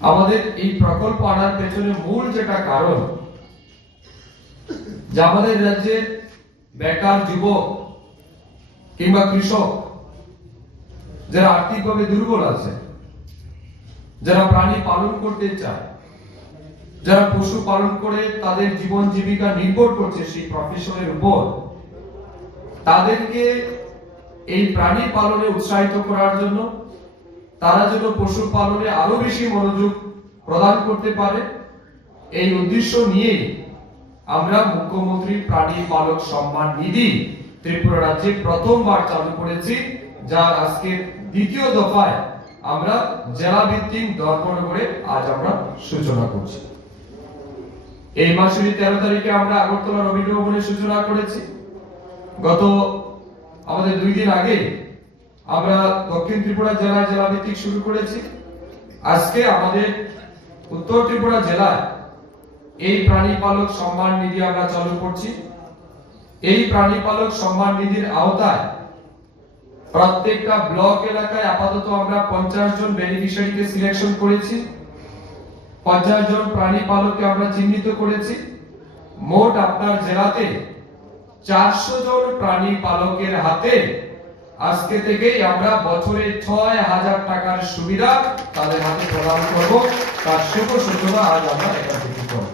আমাদের এই প্রকল্প আনার পেছনে মূল যেটা কারণ, যে আমাদের রাজ্যের বেকার যুবক কিংবা কৃষক যারা আর্থিকভাবে দুর্বল আছে, যারা প্রাণী পালন করতে চায়, যারা পশু পালন করে তাদের জীবন জীবিকা নির্ভর করছে সেই প্রফেশনের উপর, তাদেরকে এই প্রাণী পালনে উৎসাহিত করার জন্য তারা যেন পশু পালনে আরও বেশি মনোযোগ প্রদান করতে পারে। এই উদ্দেশ্য নিয়ে আমরা মুখ্যমন্ত্রী প্রাণী পালক সম্মান নিধি ত্রিপুরা রাজ্যে প্রথমবার চালু করেছি, যার আজকে দ্বিতীয় দফায় আমরা জেলা ভিত্তিক ধর্মনগরে আজ আমরা সূচনা করছি। এই মাসের তেরো তারিখে আমরা আগরতলা রবীন্দ্র ভবনে সূচনা করেছি। গত আমাদের দুই দিন আগে আমরা দক্ষিণ ত্রিপুরা জেলায় জেলা ভিত্তিক শুরু করেছি। আজকে আমাদের উত্তর ত্রিপুরা জেলায় এই প্রাণী পালক সম্মান নিধি আমরা চালু করছি। এই প্রাণী পালক সম্মান নিধির আওতায় প্রত্যেকটা ব্লক এলাকায় আপাতত আমরা পঞ্চাশ জন বেনিফিশিয়ারিকে সিলেকশন করেছি। পঞ্চাশ জন প্রাণী পালককে আমরা চিহ্নিত করেছি। মোট আপনার জেলাতে চারশো জন প্রাণী পালকের হাতে আজকে থেকেই আমরা বছরে ছয় হাজার টাকার সুবিধা তাদের হাতে প্রদান করব। তার শুভ সূচনা আজ আমরা এটা করব।